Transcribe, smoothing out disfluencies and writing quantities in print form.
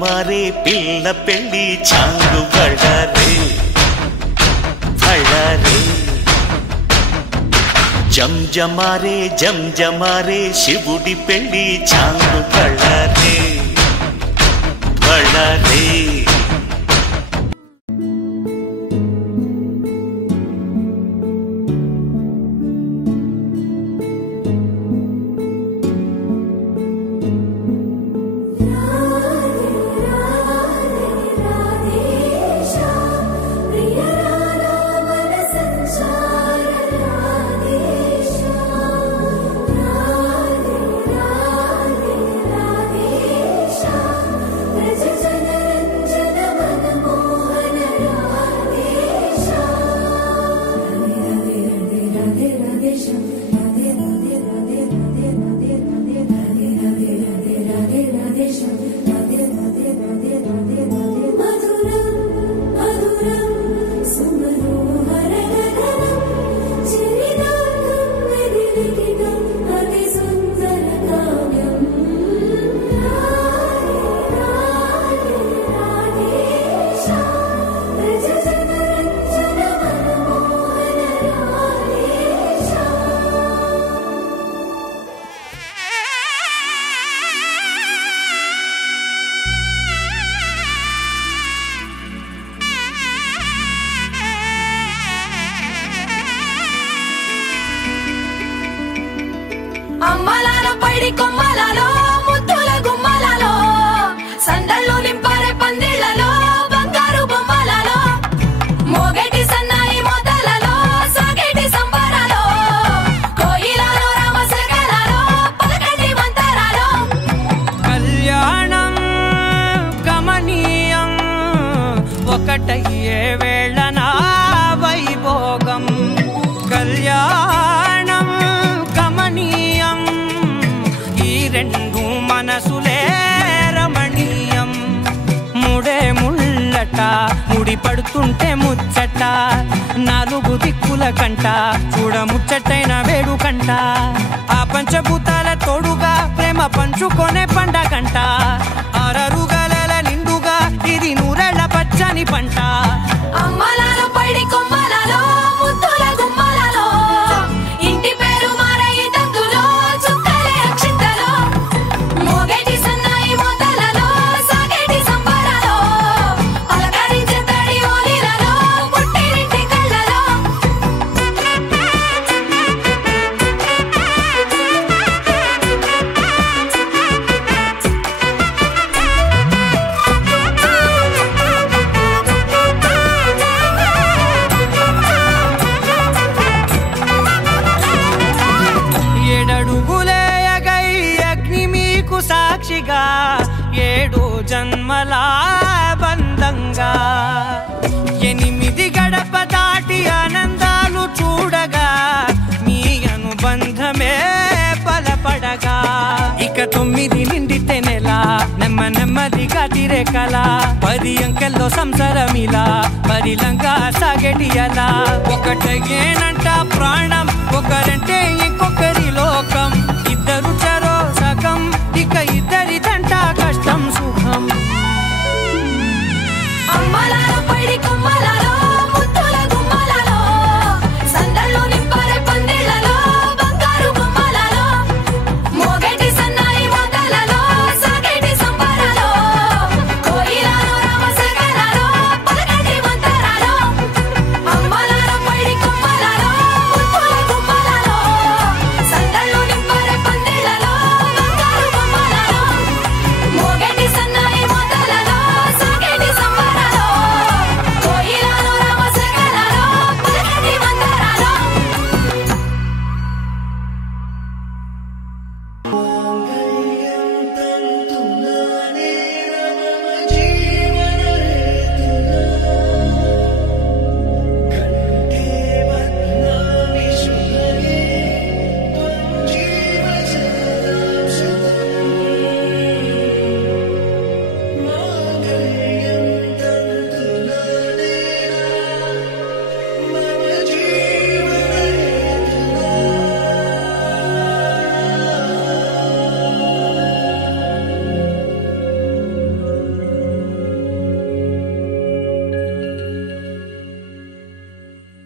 మారే పిల్ల పెళ్ళి చాంగు బళ్ళారే బళ్ళారే జంజమారే శివుడి పెళ్ళి చాంగు బళ్ళారే బళ్ళారే అమ్మలాల పైడి కొమ్మలలో ముద్దుల గుమ్మలలో సందళ్ళు నింపరే పందిళ్లలో బంగారు బొమ్మలలో మోగేటి సన్నాయి మోతలలో సాగేటి సంబరాలో కోయిలలో రామశకలలో పలకటి మంతరాలో కళ్యాణం గమనీయం ఒకటయ్యే వేళన వైభోగం కళ్యాణం గమనీయం ఈ రెండు మనసులే రమణీయం ముడే ముళ్ళట ముడి పడుతుంటే ముచ్చట నాలుగు దిక్కుల కంట చూడ ముచ్చటైన వేడుకంట ఆ పంచభూతాల తోడుగా ప్రేమ పంచుకొనే పండగంట ఆరరుగల నిండుగా ఇది నూరెళ్ళ పచ్చని పంట అమ్మలాల పైడి కొమ్మలలో ముద్దుల గుమ్మలలో ఇంటి పేరు మారయి తందులో చుక్కలే అక్షింతలో మోగేటి సన్నాయి మోతలలో సాగేటి సంబరాలో పలకరించే తడి ఓలిలలో పుట్టినింటి కళ్ళలో ఏడడుగులేయగై అగ్ని మీకు సాక్షిగా ఏడు జన్మల బంధంగా ఎనిమిది గడప దాటి ఆనందాలు చూడగా మీ అనుబంధమే బలపడగా ఇక 9 నిండితే నెల నెమ్మదిగా తిరేకల 10 అంకెల్లో సంసారమిలా పరిలంగా సాగేటి అలా ఒకటేనంట ప్రాణం ఒకరంటే